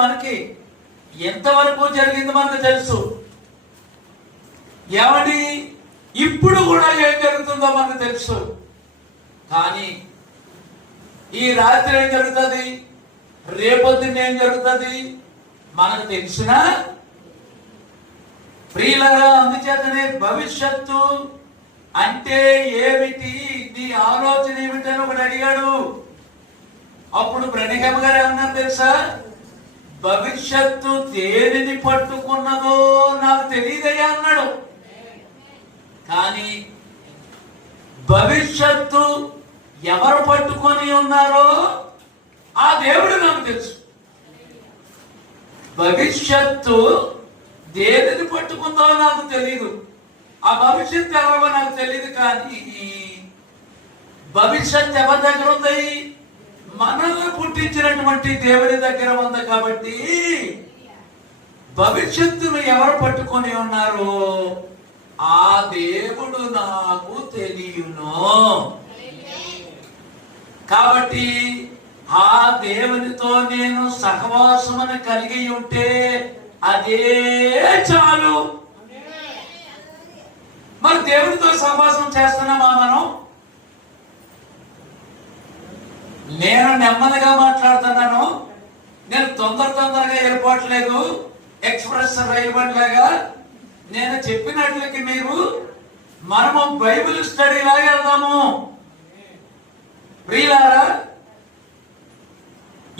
మనకి ఎంతవరకు జరిగింది మనకు తెలుసు. ఏమని ఇప్పుడు కూడా ఏం జరుగుతుందో మనకు తెలుసు. కానీ ఈ రాత్రి ఏం జరుగుతుంది, రేపొద్దున ఏం జరుగుతుంది మనకు తెలిసినా ప్రియులారా, అందుచేతనే భవిష్యత్తు అంటే ఏమిటి, నీ ఆలోచన ఏమిటని ఒకటి అడిగాడు. అప్పుడు బ్రనిగం గారు ఏమన్నారు తెలుసా? భవిష్యత్తు దేనిని పట్టుకున్నదో నాకు తెలియదయ్యా అన్నాడు. కానీ భవిష్యత్తు ఎవరు పట్టుకొని ఉన్నారో ఆ దేవుడు నాకు తెలుసు. భవిష్యత్తు దేనిని పట్టుకుందో నాకు తెలియదు, ఆ భవిష్యత్తు ఎవరో నాకు తెలియదు. కానీ భవిష్యత్తు ఎవరి దగ్గర ఉంది? మనల్ని పుట్టించినటువంటి దేవుడి దగ్గర ఉంది. కాబట్టి భవిష్యత్తును ఎవరు పట్టుకొని ఉన్నారో ఆ దేవుడు నాకు తెలియను. కాబట్టి ఆ దేవునితో నేను సహవాసమును కలిగి ఉంటే అదే చాలు. మరి దేవునితో సహవాసం చేస్తున్నామా మనం? నేను నెమ్మదిగా మాట్లాడుతున్నాను, నేను తొందరగా ఏర్పడలేదు, ఎక్స్ప్రెస్ రైలు బండిలాగా. నేను చెప్పినట్లకి మీరు మనము బైబిల్ స్టడీ లాగా వెళ్దాము. ప్రియులారా,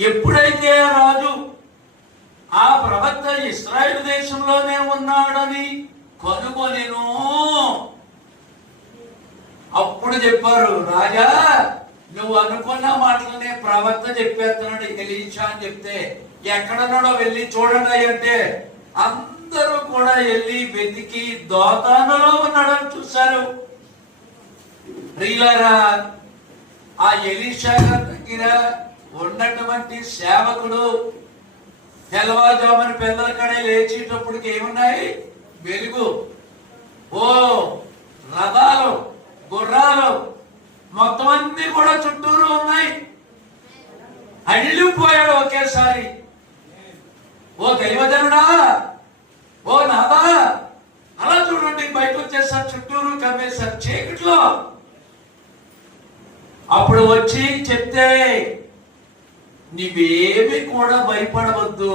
ఎప్పుడైతే రాజు ఆ ప్రవక్త ఇశ్రాయేలు దేశంలోనే ఉన్నాడని కనుగొనెను, అప్పుడు చెప్పారు, రాజా నువ్వు అనుకున్న మాటలనే ప్రవక్త చెప్పేస్తున్నాడు ఎలీషా అని చెప్తే, ఎక్కడున్నాడో వెళ్ళి చూడండి అంటే అందరూ కూడా వెళ్ళి వెతికి దోతానులో ఉన్నాడని చూశారు. ప్రియులారా, ఆ ఎలీషా దగ్గర ఉన్నటువంటి సేవకుడు తెల్లవారుజామున పిల్లల కడే లేచేటప్పటికి ఏమున్నాయి? వెలుగు. ఓ రథాలు, గుర్రాలు మొత్తం అన్ని కూడా చుట్టూరు ఉన్నాయి. అడిలిపోయాడు ఒకేసారి. ఓ దైవజనుడా, ఓ నాదా, అలా చూడండి బయట వచ్చేసారు, చుట్టూరు కమ్మేశారు చీకట్లో. అప్పుడు వచ్చి చెప్తే, నీవేమి కూడా భయపడవద్దు,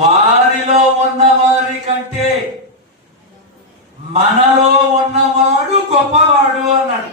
వారిలో ఉన్న వారి కంటే మనలో ఉన్నవాడు గొప్పవాడు అన్నాడు.